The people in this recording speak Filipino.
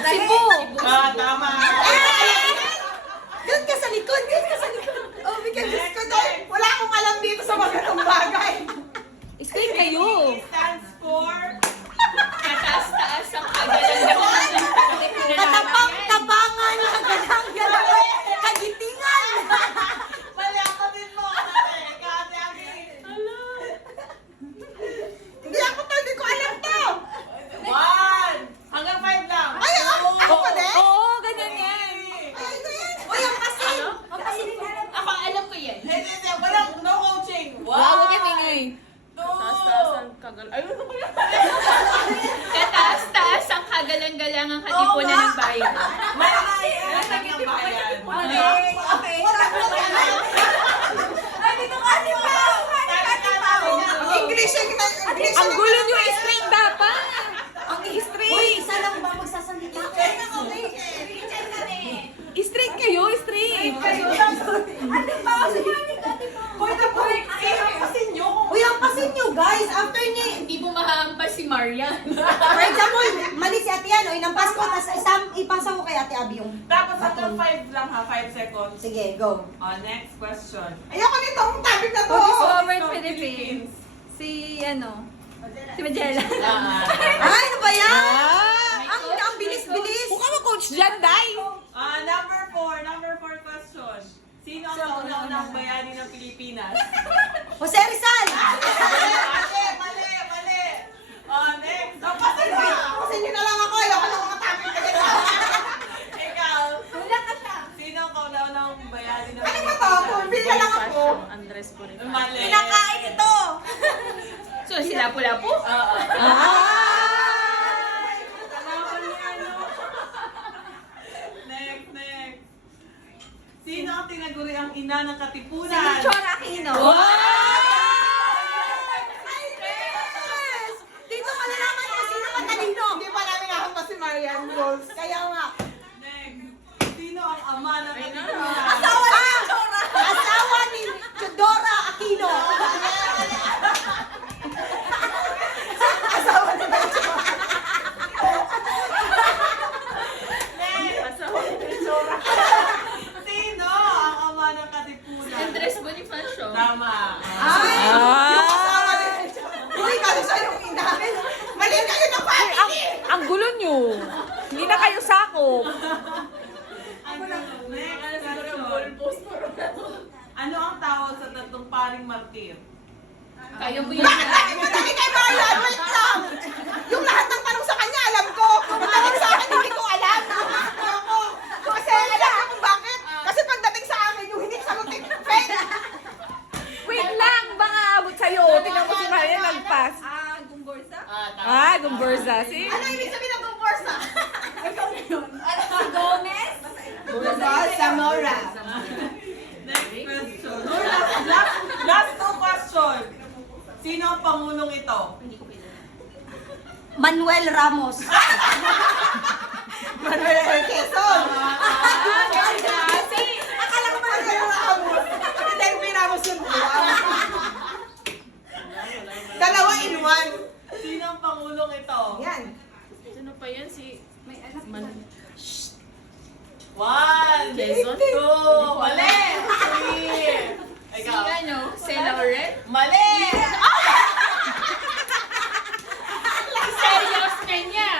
Cebu. Tama. Doon ka sa likod, doon ka sa likod. Oh, bigyan Diyos ko doon. Wala akong alam dito sa mga ganong bagay. Explain kayo. Stands for... Kataas-taas ang kagalang-galang. Tapangan, galang-galang, kagitingan. Mali ako din mo. Ate Ami. Hindi ko alam to. 1 hanggang 5 lang. Ay, ako pa din? Oo, ganyan yan. Ay, ito yan. Uy, ang kasi. Ang kasi. Ako, alam ko yan. Hindi. Walang no coaching. Wow, huwag yan ingay. 2. Kataas-taas ang kagalang-galang ang katipunan ng bayan. Mali. Nasa ng bayan. Okay. Wala ko lang. Ay, dito kasi pa. English yung English. Ang gulo nyo, straight dapat. Ang straight. Uy, isa lang ba magsasalita? Straight kayo, straight. Ano ba? Hoy, ang pasin nyo. Uy, ang pasin nyo, guys. After niya, Hindi bumahampas si Marian. for example, mali si Ate Yan, o inampas ko, tapos ipasa ko kay Ate Abby yung... Tapos hanggang 5 lang ha. 5 seconds. Sige, go. Next question. Ayoko nito, ang topic na to. Discovered Philippines. Si si Magella. Ay, ano ba yan? Ah! Ang bilis-bilis. Mukha mo coach dyan, Day. Number 4 question. Sino ang kauna-unang bayani ng Pilipinas? Jose Rizal. Mali. Next. Pasin nyo na lang ako. Ayoko na mga topic na ganito. Ikaw. Wala ka siya. Sino ang kauna-unang bayani ng Ano ba to? Pumili lang ako. Andres po rin. Mali. Pinakain ito. So, si Lapu-Lapu? Next. Sino ang tinaguri ang ina ng katipunan? Si Chor Aquino. Ay, yes! Dito malalaman mo sino matalino. Hindi pa namin nakapa si Marian Goals. Kaya nga. Next. Sino ang ama ng katipunan? Asawa ni Chora. Asawa ni Chodora Aquino. Asawa ni Chora. Sino ang ama ng katipunan? Andres Bonifacio. Tama. Ay! Yung asawa ni Chora. Hindi ka siya yung ina. Mali kayo ng family. Ang gulo nyo. Hindi na kayo sakop. Next question. Ano ang tawag sa tatlong paring martir? Kaya mo yun. Hindi kay Marian, wait lang. Yung lahat ng tanong sa kanya, alam ko. Yung tanong sa akin, hindi ko alam. Ako. Kasi alam ko kung bakit. Kasi pagdating sa akin, yung hindi sagutin, fake. Wait lang, baka abot sa'yo. Tingnan mo si Marian nagpas. Gumburza. Si Ano ibig sabihin ng Gomborsa? Ikaw na yun. Ano si Gomez? Zamora. Next question. Last 2 question. Sino ang pangulong ito? Manuel Ramos. Manuel Quezon. Akala ko Manuel Ramos. Hindi, Ramos yung dalawa in one. Sino ang pangulong ito? Yan. Sino pa yan? Si... May anak man. 1, Quezon? 2, mali! 3. Si Ikaw. ano? Si Lauren? Mali! Serious na niya.